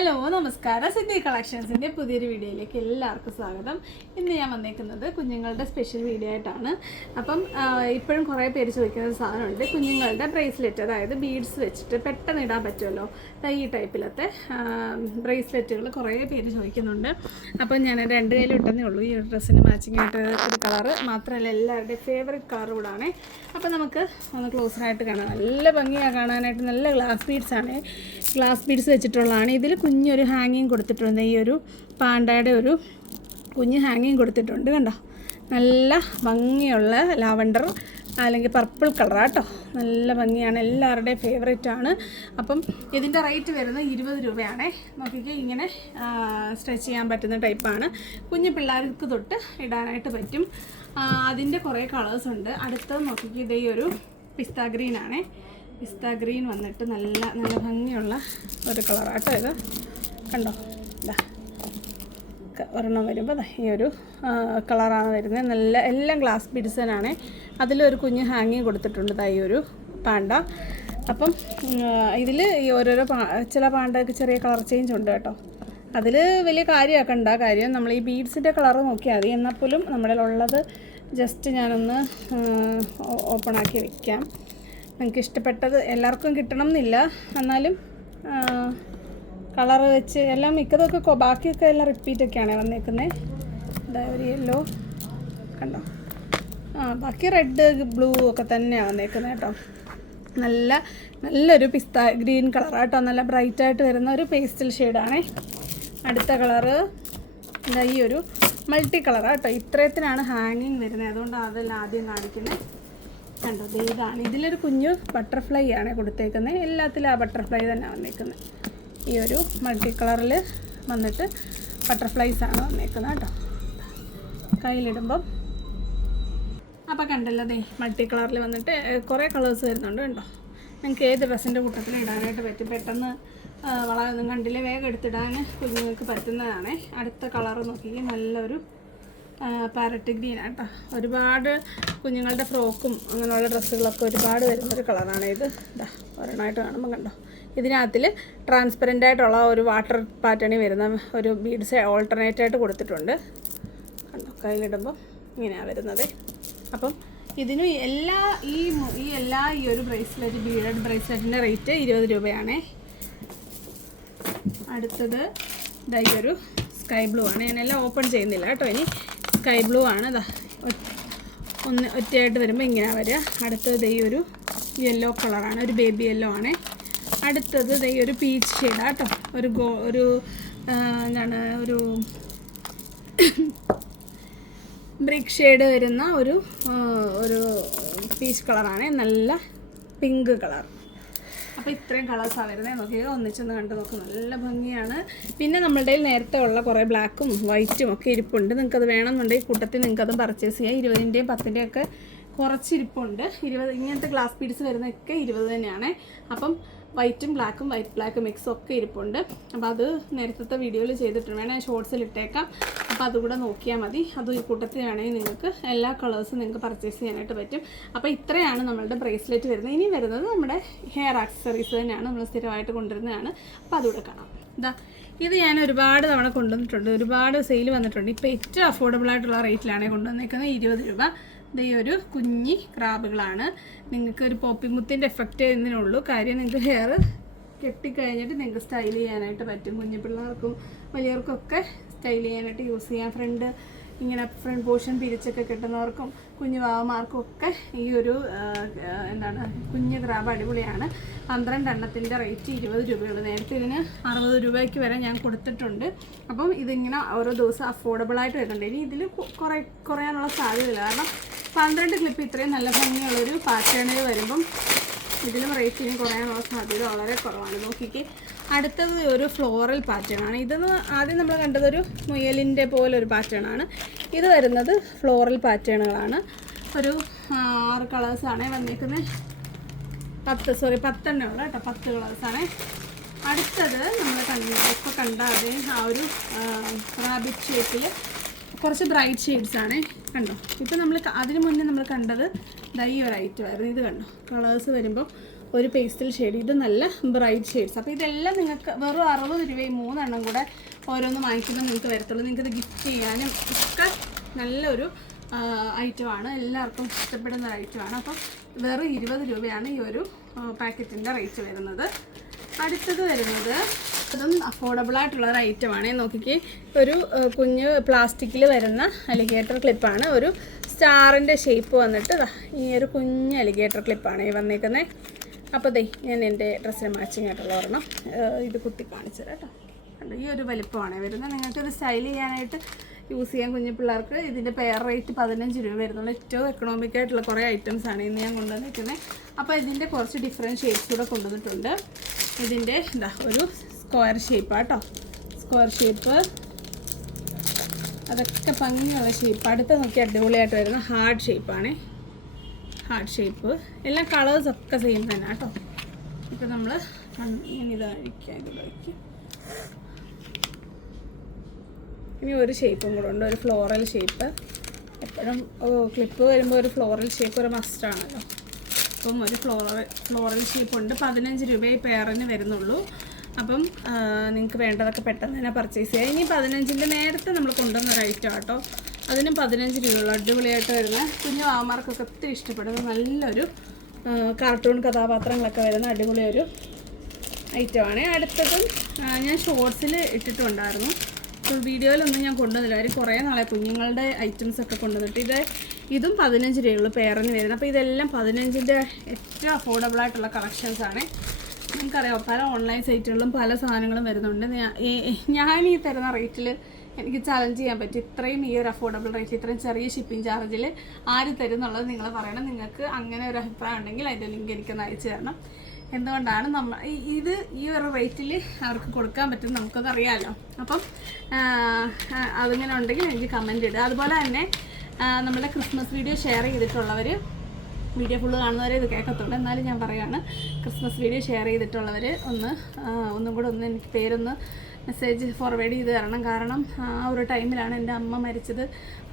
Hello നമസ്കാരം. സിദ്ധി കളക്ഷൻസിന്റെ പുതിയൊരു വീഡിയോയിലേക്ക് എല്ലാവർക്കും സ്വാഗതം. ഇന്ന് ഞാൻ വന്നേക്കുന്നത് കുഞ്ഞുങ്ങളുടെ സ്പെഷ്യൽ വീഡിയോ ആയിട്ടാണ്. അപ്പം ഇപ്പോഴും കുറേ പേര് ചോദിക്കുന്ന ഒരു സാധനമുണ്ട്. കുഞ്ഞുങ്ങളുടെ ബ്രേസ്ലെറ്റ് അതായത് ബീഡ്സ് വെച്ചിട്ട് പെട്ടെന്ന് ഇടാൻ പറ്റുമല്ലോ? ഈ ടൈപ്പിലത്തെ ബ്രേസ്ലെറ്റുകൾ കുറേ പേര് ചോദിക്കുന്നുണ്ട്. അപ്പം ഞാൻ രണ്ട് കയ്യിൽ ഇട്ടെന്നേ ഉള്ളൂ. ഈ ഡ്രസ്സിന് മാച്ചിങ് ആയിട്ട് ഒരു കളറ് മാത്രമല്ല എല്ലാവരുടെയും ഫേവറേറ്റ് കളർ കൂടാണ്. അപ്പം നമുക്ക് ഒന്ന് ക്ലോസറായിട്ട് കാണാം. നല്ല ഭംഗിയാണ് കാണാനായിട്ട്. നല്ല ഗ്ലാസ് ബീഡ്സ് ആണ്. ഗ്ലാസ് ബീഡ്സ് വെച്ചിട്ടുള്ളതാണ്. ഇതിൽ കുഞ്ഞൊരു ഹാങ്ങിങ് കൊടുത്തിട്ടുണ്ട്. ഈ ഒരു പാണ്ടയുടെ ഒരു കുഞ്ഞ് ഹാങ്ങിങ് കൊടുത്തിട്ടുണ്ട് കണ്ടോ? നല്ല ഭംഗിയുള്ള ലാവണ്ടർ അല്ലെങ്കിൽ പർപ്പിൾ കളറാട്ടോ നല്ല ഭംഗിയാണ്. എല്ലാവരുടെയും ഫേവറേറ്റ് ആണ്. അപ്പം ഇതിന്റെ റേറ്റ് വരുന്നത് ഇരുപത് രൂപയാണേ. നോക്കിക്കേ ഇങ്ങനെ സ്ട്രെച്ച് ചെയ്യാൻ പറ്റുന്ന ടൈപ്പാണ് കുഞ്ഞു പിള്ളേർക്ക് തൊട്ട് ഇടാനായിട്ട് പറ്റും. അതിന്റെ കുറേ കളേഴ്സ് ഉണ്ട്. അടുത്തത് നോക്കിക്കേ ഇതേ ഒരു പിസ്ത ഗ്രീൻ ആണേ പിസ്ത ഗ്രീൻ വന്നിട്ട് നല്ല നല്ല ഭംഗിയുള്ള ഒരു കളറാട്ടോ ഇത്. കണ്ടോ? ഇതാ ഒരെണ്ണം വരുമ്പോൾ ഈ ഒരു കളറാണ് വരുന്നത്. നല്ല എല്ലാം ഗ്ലാസ് ബിഡ്സനാണ് അതിലൊരു കുഞ്ഞ് ഹാങ്ങിങ് കൊടുത്തിട്ടുണ്ട് ഈ ഒരു പാണ്ട. അപ്പം ഇതിൽ ഈ ഓരോരോ പാ ചില പാണ്ടയ്ക്ക് ചെറിയ കളർ ചേഞ്ച് ഉണ്ട് കേട്ടോ. അതിൽ വലിയ കാര്യമാക്കണ്ട. കാര്യം നമ്മൾ ഈ ബീഡ്സിന്റെ കളർ നോക്കിയാൽ മതി. എന്നാൽ പോലും നമ്മുടെ ഉള്ളത് ജസ്റ്റ് ഞാനൊന്ന് ഓപ്പണാക്കി വയ്ക്കാം നിങ്ങൾക്ക് ഇഷ്ടപ്പെട്ടത് എല്ലാവർക്കും കിട്ടണം എന്നില്ല എന്നാലും കളർ വെച്ച് എല്ലാം മിക്കതൊക്കെ ബാക്കിയൊക്കെ എല്ലാം റിപ്പീറ്റ് ഒക്കെയാണ് വന്നേക്കുന്നത് ഇതാ ഒരു യെല്ലോ കണ്ടോ? ആ ബാക്കി റെഡ് ബ്ലൂ ഒക്കെ തന്നെയാണ് വന്നേക്കുന്നത് കേട്ടോ. നല്ല നല്ലൊരു പിസ്ത ഗ്രീൻ കളർ കേട്ടോ നല്ല ബ്രൈറ്റായിട്ട് വരുന്ന ഒരു പേസ്റ്റൽ ഷെയ്ഡാണേ. അടുത്ത കളറ് ഈ ഒരു മൾട്ടി കളറാണ് കേട്ടോ ഇത്രയത്തിനാണ് ഹാങ്ങിങ് വരുന്നത്. അതുകൊണ്ടാണ് അതെല്ലാം ആദ്യം കാണിക്കുന്നത് കണ്ടോ? ഇതാണ്. ഇതിലൊരു കുഞ്ഞു ബട്ടർഫ്ലൈ ആണ് കൊടുത്തേക്കുന്നത് എല്ലാത്തിലും ആ ബട്ടർഫ്ലൈ തന്നെ വന്നേക്കുന്നത് ഈ ഒരു മൾട്ടി കളറിൽ വന്നിട്ട് ബട്ടർഫ്ലൈസ് ആണ് വന്നേക്കുന്നത് കേട്ടോ. കയ്യിലിടുമ്പം. അപ്പോൾ കണ്ടല്ലോ ദേ മൾട്ടി കളറിൽ വന്നിട്ട് കുറേ കളേഴ്സ് വരുന്നുണ്ട് കണ്ടോ? നിങ്ങൾക്ക് ഏത് ഡ്രസ്സിന്റെ കൂട്ടത്തിൽ ഇടാനായിട്ട് പറ്റും? പെട്ടെന്ന് വളരെ കണ്ടില്ലേ? വേഗം എടുത്തിടാൻ കുഞ്ഞുങ്ങൾക്ക് പറ്റുന്നതാണ്. അടുത്ത കളർ നോക്കി നല്ലൊരു പാരറ്റ് ഗ്രീൻ ആട്ടോ. ഒരുപാട് കുഞ്ഞുങ്ങളുടെ ഫ്രോക്കും അങ്ങനെയുള്ള ഡ്രസ്സുകളൊക്കെ ഒരുപാട് വരുന്നൊരു കളറാണ് ഇത്. ഇതാ ഒരെണ്ണമായിട്ട് കാണുമ്പോൾ കണ്ടോ. ഇതിനകത്തിൽ ട്രാൻസ്പെറന്റ് ആയിട്ടുള്ള ഒരു വാട്ടർ പാറ്റേണി വരുന്ന ഒരു ബീഡ്സ് ഓൾട്ടർനേറ്റ് ആയിട്ട് കൊടുത്തിട്ടുണ്ട്. കണ്ടോ കയ്യിലിടുമ്പോൾ ഇങ്ങനെയാണ് വരുന്നത്. അപ്പം ഇതിനും എല്ലാ ഈ ഈ എല്ലാ ഈ ഒരു ബ്രേസ്ലെറ്റ് ബീഡഡ് ബ്രേസ്ലെറ്റിന്റെ റേറ്റ് ഇരുപത് രൂപയാണേ. അടുത്തത് ഇതായി ഒരു സ്കൈ ബ്ലൂ ആണ്. ഞാനെല്ലാം ഓപ്പൺ ചെയ്യുന്നില്ല കേട്ടോ ഇനി. സ്കൈ ബ്ലൂ ആണ്. ഇതാ ഒന്ന് ഒറ്റയായിട്ട് വരുമ്പോൾ ഇങ്ങനെ വരിക അടുത്തത് ഈ ഒരു യെല്ലോ കളറാണ് ഒരു ബേബി യെല്ലോ ആണ്. അടുത്തത് ദൈ ഒരു പീച്ച് ഷെയ്ഡാണ് കേട്ടോ ഒരു ഗോ ഒരു എന്താണ് ഒരു ബ്രിക്ക് ഷെയ്ഡ് വരുന്ന ഒരു ഒരു പീച്ച് കളറാണ് നല്ല പിങ്ക് കളർ അപ്പോൾ ഇത്രയും കളേഴ്സാണ് വരുന്നത് നോക്കിയത് ഒന്നിച്ചൊന്ന് കണ്ട് നോക്ക്. നല്ല ഭംഗിയാണ്. പിന്നെ നമ്മളുടെ നേരത്തെ ഉള്ള കുറേ ബ്ലാക്കും വൈറ്റും ഒക്കെ ഇരിപ്പുണ്ട്. നിങ്ങൾക്കത് വേണമെന്നുണ്ടെങ്കിൽ കൂട്ടത്തിൽ നിങ്ങൾക്കത് പർച്ചേസ് ചെയ്യാം. ഇരുപതിന്റെയും പത്തിന്റെയും ഒക്കെ കുറച്ചിരിപ്പുണ്ട്. ഇരുപത് ഇങ്ങനത്തെ ഗ്ലാസ് പീഡ്സ് വരുന്നതൊക്കെ ഇരുപത് തന്നെയാണ്. അപ്പം വൈറ്റും ബ്ലാക്കും വൈറ്റ് ബ്ലാക്ക് മിക്സും ഒക്കെ ഇരിപ്പുണ്ട്. അപ്പോൾ അത് നേരത്തെ വീഡിയോയിൽ ചെയ്തിട്ടുണ്ട്. വേണേൽ ഞാൻ ഷോർട്സിൽ ഇട്ടേക്കാം അപ്പോൾ അതുകൂടെ നോക്കിയാൽ മതി. അത് ഈ കൂട്ടത്തിൽ വേണമെങ്കിൽ നിങ്ങൾക്ക് എല്ലാ കളേഴ്സും നിങ്ങൾക്ക് പർച്ചേസ് ചെയ്യാനായിട്ട് പറ്റും. അപ്പോൾ ഇത്രയാണ് നമ്മളുടെ ബ്രേസ്ലെറ്റ് വരുന്നത്. ഇനി വരുന്നത് നമ്മുടെ ഹെയർ ആക്സസറീസ് തന്നെയാണ്. നമ്മൾ സ്ഥിരമായിട്ട് കൊണ്ടുവരുന്നതാണ്. അപ്പോൾ അതുകൂടെ കാണാം. ഇതാ ഇത് ഞാൻ ഒരുപാട് തവണ കൊണ്ടുവന്നിട്ടുണ്ട്. ഒരുപാട് സെയിൽ വന്നിട്ടുണ്ട്. ഇപ്പോൾ ഏറ്റവും അഫോർഡബിൾ ആയിട്ടുള്ള റേറ്റിലാണ് കൊണ്ടുവന്നേക്കുന്നത്. ഇരുപത് രൂപ. ഇത് ഈ ഒരു കുഞ്ഞി ക്രാബുകളാണ്. നിങ്ങൾക്ക് ഒരു പോപ്പിമുത്തിന്റെ എഫക്റ്റ് എന്നതിനുള്ളൂ കാര്യം നിങ്ങൾക്ക് ഹെയർ കെട്ടിക്കഴിഞ്ഞിട്ട് നിങ്ങൾക്ക് സ്റ്റൈൽ ചെയ്യാനായിട്ട് പറ്റും. കുഞ്ഞു പിള്ളേർക്കും വലിയവർക്കൊക്കെ സ്റ്റൈൽ ചെയ്യാനായിട്ട് യൂസ് ചെയ്യാം. ഫ്രണ്ട് ഇങ്ങനെ ഫ്രണ്ട് പോർഷൻ പിരിച്ചൊക്കെ കിട്ടുന്നവർക്കും കുഞ്ഞു വാവമാർക്കും ഒക്കെ ഈ ഒരു എന്താണ് കുഞ്ഞു ക്രാബ് അടിപൊളിയാണ്. പന്ത്രണ്ട് എണ്ണത്തിന്റെ റേറ്റ് ഇരുപത് രൂപയുള്ളൂ. നേരത്തെ ഇതിന് അറുപത് രൂപയ്ക്ക് വരെ ഞാൻ കൊടുത്തിട്ടുണ്ട്. അപ്പം ഇതിങ്ങനെ ഓരോ ദിവസം അഫോർഡബിളായിട്ട് വരുന്നുണ്ട്. ഇനി ഇതിൽ കുറേ കുറയാനുള്ള സാധ്യതയില്ല. കാരണം പന്ത്രണ്ട് ക്ലിപ്പ് ഇത്രയും നല്ല ഭംഗിയുള്ളൊരു പാറ്റേണിൽ വരുമ്പം ഇതിലും റേറ്റിന് കുറയാനുള്ള സാധ്യത വളരെ കുറവാണ്. നോക്കിക്കേ അടുത്തത് ഒരു ഫ്ലോറൽ പാറ്റേൺ ആണ്. ഇതെന്ന് ആദ്യം നമ്മൾ കണ്ടതൊരു മുയലിന്റെ പോലെ ഒരു പാറ്റേൺ ആണ്. ഇത് വരുന്നത് ഫ്ലോറൽ പാറ്റേണുകളാണ് ഒരു ആറ് കളേഴ്സാണ് വന്നേക്കുന്നത് പത്ത് സോറി പത്തെണ്ണേ ഉള്ളൂ കേട്ടോ. പത്ത് കളേഴ്സാണ് അടുത്തത് നമ്മൾ കണ്ട ഇപ്പോൾ കണ്ട അതേ ആ ഒരു റാബിറ്റ് ഷേപ്പിൽ കുറച്ച് ബ്രൈറ്റ് ഷെയ്ഡ്സ് ആണ്. കണ്ടോ? ഇപ്പം നമ്മൾ അതിന് മുന്നേ നമ്മൾ കണ്ടത് ഡൈ ഒരു ഐറ്റം ആയിരുന്നു. ഇത് കണ്ടോ? കളേഴ്സ് വരുമ്പോൾ ഒരു പേസ്റ്റൽ ഷെയ്ഡ് ഇത് നല്ല ബ്രൈറ്റ് ഷെയ്ഡ്സ് അപ്പോൾ ഇതെല്ലാം നിങ്ങൾക്ക് വെറും അറുപത് രൂപയും മൂന്നെണ്ണം കൂടെ ഓരോന്ന് വാങ്ങിക്കുമ്പോൾ നിങ്ങൾക്ക് വരത്തുള്ളൂ. നിങ്ങൾക്ക് ഇത് ഗിഫ്റ്റ് ചെയ്യാനും ഒക്കെ നല്ലൊരു ഐറ്റമാണ് എല്ലാവർക്കും ഇഷ്ടപ്പെടുന്ന ഒരു ഐറ്റമാണ് അപ്പം വെറും ഇരുപത് രൂപയാണ് ഈ ഒരു പാക്കറ്റിന്റെ റേറ്റ് വരുന്നത്. അടുത്തത് വരുന്നത് അതും അഫോർഡബിൾ ആയിട്ടുള്ള ഒരു ഐറ്റമാണ് നോക്കിക്കേ ഒരു കുഞ്ഞ് പ്ലാസ്റ്റിക്കിൽ വരുന്ന അലിഗേറ്റർ ക്ലിപ്പാണ് ഒരു സ്റ്റാറിന്റെ ഷേപ്പ് വന്നിട്ട് ഈ ഒരു കുഞ്ഞ് അലിഗേറ്റർ ക്ലിപ്പാണ് ഈ വന്നേക്കുന്നത് അപ്പോൾ ദേ ഞാൻ എന്റെ ഡ്രസ്സിന് മാച്ചിങ് ആയിട്ടുള്ള ഒരെണ്ണം ഇത് കുത്തി കാണിച്ചു കേട്ടോ ഈ ഒരു വലിപ്പമാണ് വരുന്നത്. നിങ്ങൾക്കിത് സ്റ്റൈൽ ചെയ്യാനായിട്ട് യൂസ് ചെയ്യാൻ കുഞ്ഞു പിള്ളേർക്ക്. ഇതിന്റെ പെയർ റേറ്റ് പതിനഞ്ച് രൂപ വരുന്നുള്ളൂ. ഏറ്റവും എക്കണോമിക് ആയിട്ടുള്ള കുറേ ഐറ്റംസ് ആണ് ഇന്ന് ഞാൻ കൊണ്ടുവന്നിരിക്കുന്നത് അപ്പോൾ ഇതിന്റെ കുറച്ച് ഡിഫറെന്റ് ഷേപ്സ് കൂടെ കൊണ്ടുവന്നിട്ടുണ്ട്. ഇതിന്റെ എന്താ ഒരു സ്ക്വയർ ഷേപ്പ് കേട്ടോ സ്ക്വയർ ഷേപ്പ് അതൊക്കെ ഭംഗിയുള്ള ഷേപ്പ് അടുത്ത് നോക്കി അടിപൊളിയായിട്ട് വരുന്ന ഹാർഡ് ഷേപ്പാണേ ഹാർഡ് ഷേപ്പ് എല്ലാ കളേഴ്സ് ഒക്കെ സെയിം തന്നെ കേട്ടോ ഇപ്പം നമ്മൾ ഇനി ഇതായിരിക്കാം ഇതിലേക്ക് ഇത് ഇനി ഒരു ഷേപ്പും കൂടെ ഉണ്ട്. ഒരു ഫ്ലോറൽ ഷേപ്പ് എപ്പോഴും ക്ലിപ്പ് വരുമ്പോൾ ഒരു ഫ്ലോറൽ ഷേപ്പ് ഒരു മസ്റ്റാണല്ലോ അപ്പം ഒരു ഫ്ലോറൽ ഫ്ലോറൽ ഷേപ്പ് ഉണ്ട്. പതിനഞ്ച് രൂപ ഈ പെയറിന് വരുന്നുള്ളൂ. അപ്പം നിങ്ങൾക്ക് വേണ്ടതൊക്കെ പെട്ടെന്ന് തന്നെ പർച്ചേസ് ചെയ്യാം. ഇനി പതിനഞ്ചിന്റെ നേരത്തെ നമ്മൾ കൊണ്ടുവന്ന ഒരു ഐറ്റം കേട്ടോ അതിനും പതിനഞ്ച് രൂപയുള്ള അടിപൊളിയായിട്ട് വരുന്ന കുഞ്ഞു മാമാർക്കൊക്കെ ഒത്തിരി ഇഷ്ടപ്പെടുന്ന നല്ലൊരു കാർട്ടൂൺ കഥാപാത്രങ്ങളൊക്കെ വരുന്ന അടിപൊളിയൊരു ഐറ്റമാണ് അടുത്തതും ഞാൻ ഷോർട്സിൽ ഇട്ടിട്ടുണ്ടായിരുന്നു. അപ്പോൾ വീഡിയോയിലൊന്നും ഞാൻ കൊണ്ടുവന്നില്ല. അവർ കുറേ നാളെ കുഞ്ഞുങ്ങളുടെ ഐറ്റംസ് ഒക്കെ കൊണ്ടുവന്നിട്ട്. ഇത് ഇതും പതിനഞ്ച് രൂപയുള്ളൂ പേറിന് വരുന്നത്. അപ്പോൾ ഇതെല്ലാം പതിനഞ്ചിന്റെ ഏറ്റവും അഫോർഡബിൾ ആയിട്ടുള്ള കളക്ഷൻസ് ആണ് നിങ്ങൾക്കറിയാം പല ഓൺലൈൻ സൈറ്റുകളിലും പല സാധനങ്ങളും വരുന്നുണ്ട്. ഞാൻ ഈ തരുന്ന റേറ്റിൽ എനിക്ക് ചലഞ്ച് ചെയ്യാൻ പറ്റും. ഇത്രയും ഈ ഒരു അഫോർഡബിൾ റേറ്റ് ഇത്രയും ചെറിയ ഷിപ്പിംഗ് ചാർജിൽ ആര് തരും എന്നുള്ളത് നിങ്ങൾ പറയണം. നിങ്ങൾക്ക് അങ്ങനെ ഒരു അഭിപ്രായം ഉണ്ടെങ്കിൽ അതിന്റെ ലിങ്ക് എനിക്കൊന്ന് അയച്ചു തരണം. എന്തുകൊണ്ടാണ് നമ്മൾ ഇത് ഈ ഒരു റേറ്റിൽ അവർക്ക് കൊടുക്കാൻ പറ്റും നമുക്കത് അറിയാമല്ലോ അപ്പം അതിങ്ങനെ ഉണ്ടെങ്കിൽ എനിക്ക് കമന്റ് ഇടുക. അതുപോലെ തന്നെ നമ്മുടെ ക്രിസ്മസ് വീഡിയോ ഷെയർ ചെയ്തിട്ടുള്ളവർ വീഡിയോ ഫുള്ള് കാണുന്നവരെ ഇത് കേൾക്കത്തുള്ളൂ. എന്നാലും ഞാൻ പറയുകയാണ് ക്രിസ്മസ് വീഡിയോ ഷെയർ ചെയ്തിട്ടുള്ളവർ ഒന്ന് ഒന്നും കൂടെ ഒന്ന് എനിക്ക് പേരൊന്ന് മെസ്സേജ് ഫോർവേഡ് ചെയ്ത് തരണം. കാരണം ആ ഒരു ടൈമിലാണ് എന്റെ അമ്മ മരിച്ചത്.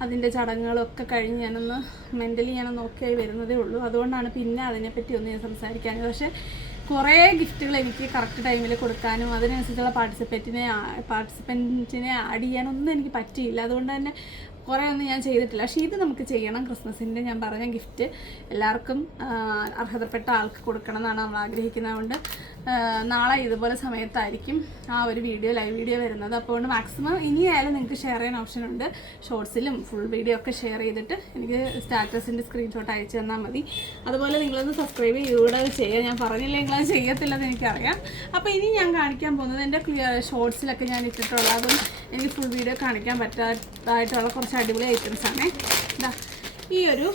അതിന്റെ ചടങ്ങുകളൊക്കെ കഴിഞ്ഞ് ഞാനൊന്ന് മെന്റലി ഞാനൊന്ന് ഓക്കെ ആയി വരുന്നതേ ഉള്ളൂ. അതുകൊണ്ടാണ് പിന്നെ അതിനെപ്പറ്റി ഒന്ന് ഞാൻ സംസാരിക്കാനും പക്ഷേ കുറേ ഗിഫ്റ്റുകൾ എനിക്ക് കറക്റ്റ് ടൈമിൽ കൊടുക്കാനും അതിനനുസരിച്ചുള്ള പാർട്ടിസിപ്പേറ്റിനെ പാർട്ടിസിപ്പന്റിനെ ആഡ് ചെയ്യാനൊന്നും എനിക്ക് പറ്റിയില്ല. അതുകൊണ്ട് തന്നെ കുറേ ഒന്നും ഞാൻ ചെയ്തിട്ടില്ല. പക്ഷേ ഇത് നമുക്ക് ചെയ്യണം. ക്രിസ്മസിന്റെ ഞാൻ പറഞ്ഞ ഗിഫ്റ്റ് എല്ലാവർക്കും അർഹതപ്പെട്ട ആൾക്ക് കൊടുക്കണം എന്നാണ് നമ്മൾ ആഗ്രഹിക്കുന്നത് അതുകൊണ്ട് ആ, നാളെ ഇതുപോലെ സമയത്തായിരിക്കും ആ ഒരു വീഡിയോ ലൈവ് വീഡിയോ വരുന്നത്. അപ്പോൾ മാക്സിമം ഇനിയായാലും നിങ്ങൾക്ക് ഷെയർ ചെയ്യാൻ ഓപ്ഷൻ ഉണ്ട്. ഷോർട്സിലും ഫുൾ വീഡിയോ ഒക്കെ ഷെയർ ചെയ്തിട്ട് എനിക്ക് സ്റ്റാറ്റസിന്റെ സ്ക്രീൻഷോട്ട് അയച്ചു തന്നാൽ മതി. അതുപോലെ നിങ്ങളൊന്ന് സബ്സ്ക്രൈബ് ചെയ്യുകൂടെ ചെയ്യുക ഞാൻ പറഞ്ഞില്ലെങ്കിൽ അത് ചെയ്യത്തില്ലെന്ന് എനിക്കറിയാം. അപ്പോൾ ഇനി ഞാൻ കാണിക്കാൻ പോകുന്നത് എന്റെ ക്ലിയർ ഷോർട്സിലൊക്കെ ഞാൻ ഇട്ടിട്ടുള്ളതും. എനിക്ക് ഫുൾ വീഡിയോ കാണിക്കാൻ പറ്റാത്തതായിട്ടുള്ള കുറച്ച് അടിപൊളി ഐറ്റംസ് ആണ്. ഇതാ ഈ ഒരു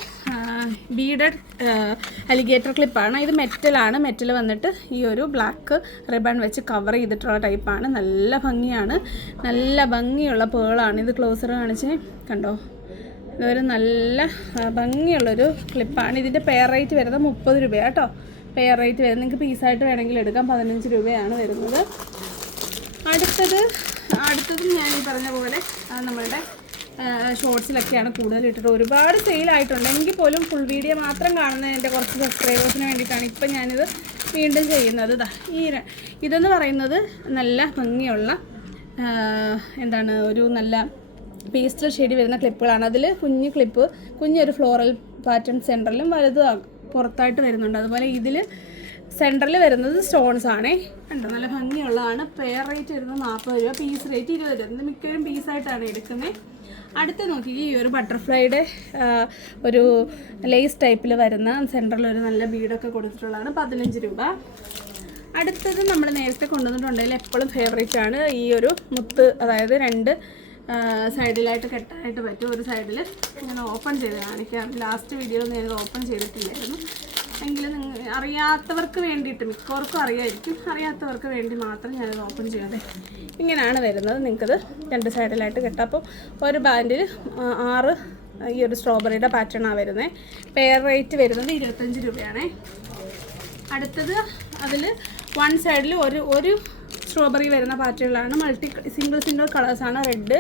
ബീഡഡ് അലിഗേറ്റർ ക്ലിപ്പാണ് ഇത് മെറ്റലാണ് മെറ്റൽ വന്നിട്ട് ഈ ഒരു ബ്ലാക്ക് റിബൺ വെച്ച് കവർ ചെയ്തിട്ടുള്ള ടൈപ്പാണ് നല്ല ഭംഗിയാണ്. നല്ല ഭംഗിയുള്ള പേളാണ് ഇത് ക്ലോസർ കാണിച്ച്. കണ്ടോ? ഇതൊരു നല്ല ഭംഗിയുള്ളൊരു ക്ലിപ്പാണ് ഇതിന്റെ പെയർ റേറ്റ് വരുന്നത് മുപ്പത് രൂപയാണ് കേട്ടോ പെയർ റേറ്റ് വരുന്നത്. നിങ്ങൾക്ക് പീസായിട്ട് വേണമെങ്കിൽ എടുക്കാം. പതിനഞ്ച് രൂപയാണ് വരുന്നത്. അടുത്തത് അടുത്തതും ഞാൻ ഈ പറഞ്ഞ പോലെ നമ്മളുടെ ഷോർട്സിലൊക്കെയാണ് കൂടുതൽ ഇട്ടിട്ട് ഒരുപാട് സെയിലായിട്ടുണ്ട് എങ്കിൽ പോലും ഫുൾ വീഡിയോ മാത്രം കാണുന്ന എന്റെ കുറച്ച് സബ്സ്ക്രൈബേഴ്സിന് വേണ്ടിയിട്ടാണ് ഇപ്പം ഞാനിത് വീണ്ടും ചെയ്യുന്നത്. ഈ ഇതെന്ന് പറയുന്നത് നല്ല ഭംഗിയുള്ള എന്താണ് ഒരു നല്ല പേസ്റ്റൽ ഷെയ്ഡ് വരുന്ന ക്ലിപ്പുകളാണ് അതിൽ കുഞ്ഞ് ക്ലിപ്പ് കുഞ്ഞൊരു ഫ്ലോറൽ പാറ്റേൺ സെന്ററിലും വലുത് പുറത്തായിട്ട് വരുന്നുണ്ട്. അതുപോലെ ഇതിൽ സെന്ററിൽ വരുന്നത് സ്റ്റോൺസ് ആണേ. കണ്ടോ നല്ല ഭംഗിയുള്ളതാണ്. പെയർ റേറ്റ് വരുന്നത് നാൽപ്പത് രൂപ പീസ് റേറ്റ് ഇരുപത് രൂപ. മിക്കവരും പീസായിട്ടാണ് എടുക്കുന്നത് അടുത്ത് നോക്കി ഈ ഒരു ബട്ടർഫ്ലൈയുടെ ഒരു ലേസ് ടൈപ്പിൽ വരുന്ന സെന്ററിൽ ഒരു നല്ല ബീഡൊക്കെ കൊടുത്തിട്ടുള്ളതാണ് പതിനഞ്ച് രൂപ. അടുത്തത് നമ്മൾ നേരത്തെ കൊണ്ടുവന്നിട്ടുണ്ടെങ്കിൽ എപ്പോഴും ഫേവറേറ്റ് ആണ്. ഈ ഒരു മുത്ത് അതായത് രണ്ട് സൈഡിലായിട്ട് കെട്ടാനായിട്ട് പറ്റും ഒരു സൈഡിൽ ഞാൻ ഓപ്പൺ ചെയ്ത് കാണിക്കാം. ലാസ്റ്റ് വീഡിയോ ഞാൻ ഓപ്പൺ ചെയ്തിട്ടില്ലായിരുന്നു. എങ്കിലും അറിയാത്തവർക്ക് വേണ്ടിയിട്ട് മിക്കവർക്കും അറിയായിരിക്കും. അറിയാത്തവർക്ക് വേണ്ടി മാത്രം ഞാനത് ഓപ്പൺ ചെയ്യാതെ ഇങ്ങനെയാണ് വരുന്നത്. നിങ്ങൾക്കത് രണ്ട് സൈഡിലായിട്ട് കിട്ടാം. അപ്പോൾ ഒരു ബാൻഡിൽ ആറ് ഈ ഒരു സ്ട്രോബെറിയുടെ പാറ്റേണാണ് വരുന്നത് പെയർ റേറ്റ് വരുന്നത് ഇരുപത്തഞ്ച് രൂപയാണേ. അടുത്തത് അതിൽ വൺ സൈഡിൽ ഒരു ഒരു സ്ട്രോബെറി വരുന്ന പാറ്റേണിലാണ്. മൾട്ടി സിംഗിൾ സിംഗിൾ കളേഴ്സാണ് red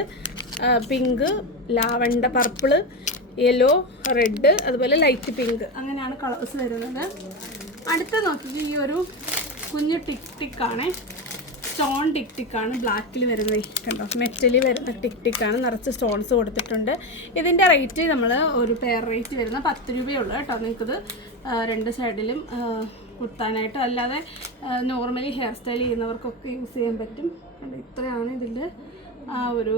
pink lavender purple yellow red അതുപോലെ ലൈറ്റ് പിങ്ക്. അങ്ങനെയാണ് കളേഴ്സ് വരുന്നത്. അടുത്ത നോക്കിയിട്ട് ഈ ഒരു കുഞ്ഞു ടിക് ടിക്കാണ് സ്റ്റോൺ ടിക് ടിക്കാണ് ബ്ലാക്കിൽ വരുന്നത്. കണ്ടോ മെറ്റലിൽ വരുന്ന ടിക് ടിക്കാണ് നിറച്ച് സ്റ്റോൺസ് കൊടുത്തിട്ടുണ്ട്. ഇതിന്റെ റേറ്റ് നമ്മൾ ഒരു പെയർ റേറ്റ് വരുന്ന പത്ത് രൂപയുള്ളൂ കേട്ടോ. നിങ്ങൾക്കിത് രണ്ട് സൈഡിലും കുത്താനായിട്ട്. അല്ലാതെ നോർമലി ഹെയർ സ്റ്റൈൽ ചെയ്യുന്നവർക്കൊക്കെ യൂസ് ചെയ്യാൻ പറ്റും. ഇത്രയാണ് ഇതിന്റെ ആ ഒരു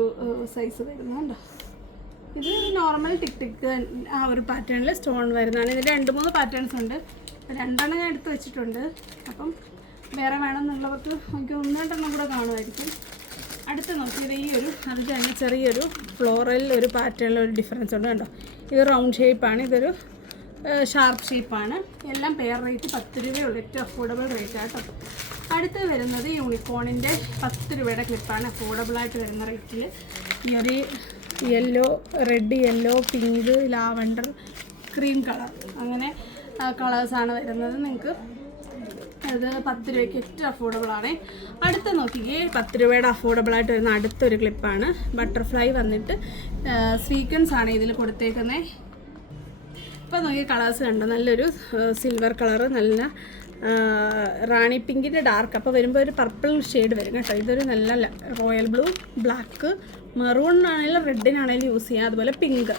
സൈസ് വരുന്നത് കണ്ടോ. ഇത് നോർമൽ ടിക് ടിക് ആ ഒരു പാറ്റേണിൽ സ്റ്റോൺ വരുന്നതാണ്. ഇതിൽ രണ്ട് മൂന്ന് പാറ്റേൺസ് ഉണ്ട്. രണ്ടെണ്ണം ഞാൻ എടുത്ത് വെച്ചിട്ടുണ്ട്. അപ്പം വേറെ വേണമെന്നുള്ളവർക്ക് എനിക്ക് ഒന്ന് രണ്ടെണ്ണം കൂടെ കാണുമായിരിക്കും. അടുത്ത് നോക്കിയത് ഈ ഒരു അത് തന്നെ ചെറിയൊരു ഫ്ലോറൽ ഒരു പാറ്റേണിൽ ഒരു ഡിഫറൻസ് ഉണ്ട് കണ്ടോ? ഇത് റൗണ്ട് ഷേപ്പാണ് ഇതൊരു ഷാർപ്പ് ഷേപ്പാണ് എല്ലാം പെയർ റേറ്റ് പത്ത് രൂപയുള്ളൂ. ഏറ്റവും അഫോർഡബിൾ റേറ്റ് ആട്ടോ അടുത്ത് വരുന്നത് യൂണിക്കോണിന്റെ പത്ത് രൂപയുടെ ക്ലിപ്പാണ് അഫോർഡബിളായിട്ട് വരുന്ന റേറ്റിൽ ഈ ഒരു yellow red yellow pink lavender cream colour അങ്ങനെ കളേഴ്സാണ് വരുന്നത് നിങ്ങൾക്ക്. അത് പത്ത് രൂപയ്ക്ക് ഏറ്റവും അഫോർഡബിൾ ആണ്. അടുത്ത നോക്കിക്കേ പത്ത് രൂപയുടെ അഫോർഡബിൾ ആയിട്ട് വരുന്ന അടുത്തൊരു ക്ലിപ്പാണ് ബട്ടർഫ്ലൈ വന്നിട്ട് സ്വീക്വൻസ് ആണ് ഇതിൽ കൊടുത്തേക്കുന്നത് ഇപ്പോൾ നോക്കി കളേഴ്സ് കണ്ടോ? നല്ലൊരു സിൽവർ കളറ് നല്ല റാണി പിങ്കിന്റെ ഡാർക്ക്. അപ്പോൾ വരുമ്പോൾ ഒരു പർപ്പിൾ ഷെയ്ഡ് വരും കേട്ടോ. ഇതൊരു നല്ല റോയൽ ബ്ലൂ ബ്ലാക്ക് മെറൂണിനാണെങ്കിലും റെഡിനാണെങ്കിലും യൂസ് ചെയ്യാം. അതുപോലെ പിങ്ക്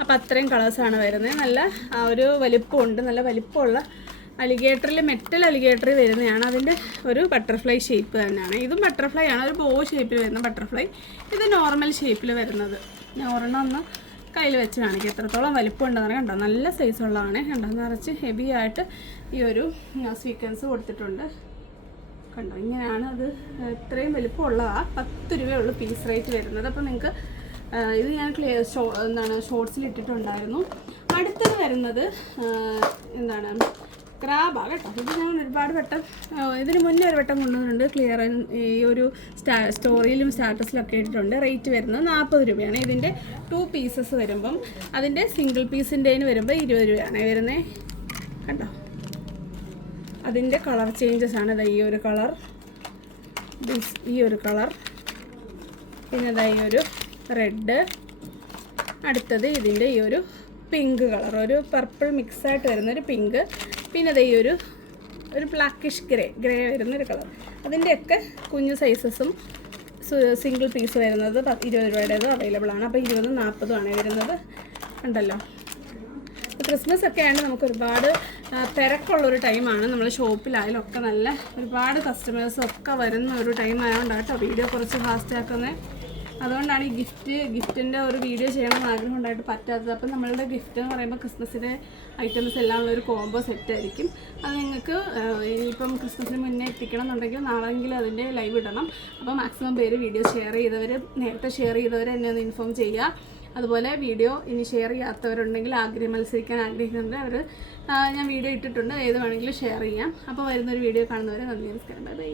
അപ്പോൾ അത്രയും കളേഴ്സാണ് വരുന്നത്. നല്ല ആ ഒരു വലിപ്പമുണ്ട്. നല്ല വലിപ്പമുള്ള അലിഗേറ്ററിൽ മെറ്റൽ അലിഗേറ്ററിൽ വരുന്നതാണ്. അതിന്റെ ഒരു ബട്ടർഫ്ലൈ ഷേപ്പ് തന്നെയാണ്. ഇതും ബട്ടർഫ്ലൈ ആണ്. ഒരു ബോ ഷേപ്പിൽ വരുന്ന ബട്ടർഫ്ലൈ ഇത് നോർമൽ ഷേപ്പിൽ വരുന്നത്. ഒരെണ്ണം ഒന്ന് കയ്യിൽ വെച്ച് കാണിക്കുക എത്രത്തോളം വലിപ്പം ഉണ്ടെന്ന് കണ്ടോ? നല്ല സൈസ് ഉള്ളതാണ് കണ്ടോ? നിറച്ച് ഹെവി ആയിട്ട് ഈ ഒരു സീക്വൻസ് കൊടുത്തിട്ടുണ്ട്. കണ്ടോ? ഇങ്ങനെയാണ് അത് ഇത്രയും വലിപ്പമുള്ളതാണ് പത്ത് രൂപയുള്ളൂ പീസ് റേറ്റ് വരുന്നത്. അപ്പോൾ നിങ്ങൾക്ക് ഇത് ഞാൻ ക്ലിയർ ഷോ എന്താണ് ഷോർട്സിൽ ഇട്ടിട്ടുണ്ടായിരുന്നു. അടുത്തത് വരുന്നത് എന്താണ് ക്രാബാ കേട്ടോ. ഇത് ഞാൻ ഒരുപാട് വട്ടം ഇതിന് മുന്നേ ഒരു വട്ടം കൊണ്ടുവന്നിട്ടുണ്ട്. ക്ലിയർ ഈ ഒരു സ്റ്റാ സ്റ്റോറിയിലും സ്റ്റാറ്റസിലൊക്കെ ഇട്ടിട്ടുണ്ട്. റേറ്റ് വരുന്നത് നാൽപ്പത് രൂപയാണ്. ഇതിന്റെ ടു പീസസ് വരുമ്പം അതിന്റെ സിംഗിൾ പീസിന്റെതിന് വരുമ്പോൾ ഇരുപത് രൂപയാണ്. വരുന്നത് കണ്ടോ? അതിന്റെ കളർ ചേഞ്ചസ് ആണ്. ഈ ഒരു കളർ ഈ ഒരു കളർ പിന്നെ ഈ ഒരു റെഡ് അടുത്തത് ഇതിന്റെ ഈ ഒരു പിങ്ക് കളർ. ഒരു പർപ്പിൾ മിക്സായിട്ട് വരുന്നൊരു പിങ്ക്. പിന്നെ അതേ ഒരു ഒരു ബ്ലാക്കിഷ് ഗ്രേ ഗ്രേ വരുന്നൊരു കളർ. അതിന്റെയൊക്കെ കുഞ്ഞു സൈസസും സിംഗിൾ പീസ് വരുന്നത് ഇരുപത് രൂപയുടേത് അവൈലബിൾ ആണ്. അപ്പോൾ ഇരുപതും നാൽപ്പതും ആണ് വരുന്നത്. ഉണ്ടല്ലോ ക്രിസ്മസ് ഒക്കെ ആയതുകൊണ്ട് നമുക്ക് ഒരുപാട് തിരക്കുള്ള തിരക്കുള്ളൊരു ടൈമാണ് നമ്മൾ ഷോപ്പിലായാലും ഒക്കെ നല്ല ഒരുപാട് കസ്റ്റമേഴ്സും ഒക്കെ വരുന്ന ഒരു ടൈം കേട്ടോ വീഡിയോ കുറച്ച് ഫാസ്റ്റ് ആക്കുന്നത് അതുകൊണ്ടാണ് ഈ ഗിഫ്റ്റ് ഗിഫ്റ്റിന്റെ ഒരു വീഡിയോ ചെയ്യണമെന്ന് ആഗ്രഹം ഉണ്ടായിട്ട് പറ്റാത്തത്. അപ്പം നമ്മളുടെ ഗിഫ്റ്റ് എന്ന് പറയുമ്പോൾ ക്രിസ്മസിന്റെ ഐറ്റംസ് എല്ലാം ഉള്ള ഒരു കോംബോ സെറ്റ് ആയിരിക്കും. അത് നിങ്ങൾക്ക് ഇനിയിപ്പം ക്രിസ്മസിന് മുന്നേ എത്തിക്കണം എന്നുണ്ടെങ്കിൽ നാളെങ്കിലും അതിന്റെ ലൈവ് ഇടണം. അപ്പോൾ മാക്സിമം പേര് വീഡിയോ ഷെയർ ചെയ്തവർ നേരത്തെ ഷെയർ ചെയ്തവർ എന്നെ ഒന്ന് ഇൻഫോം ചെയ്യുക. അതുപോലെ വീഡിയോ ഇനി ഷെയർ ചെയ്യാത്തവരുണ്ടെങ്കിൽ ആഗ്രഹം മത്സരിക്കാൻ ആഗ്രഹിക്കുന്നുണ്ട് അവർ ഞാൻ വീഡിയോ ഇട്ടിട്ടുണ്ട്. ഏത് വേണമെങ്കിലും ഷെയർ ചെയ്യാം. അപ്പോൾ വരുന്നൊരു വീഡിയോ കാണുന്നവരെ നന്ദി നമസ്കാരം. Bye bye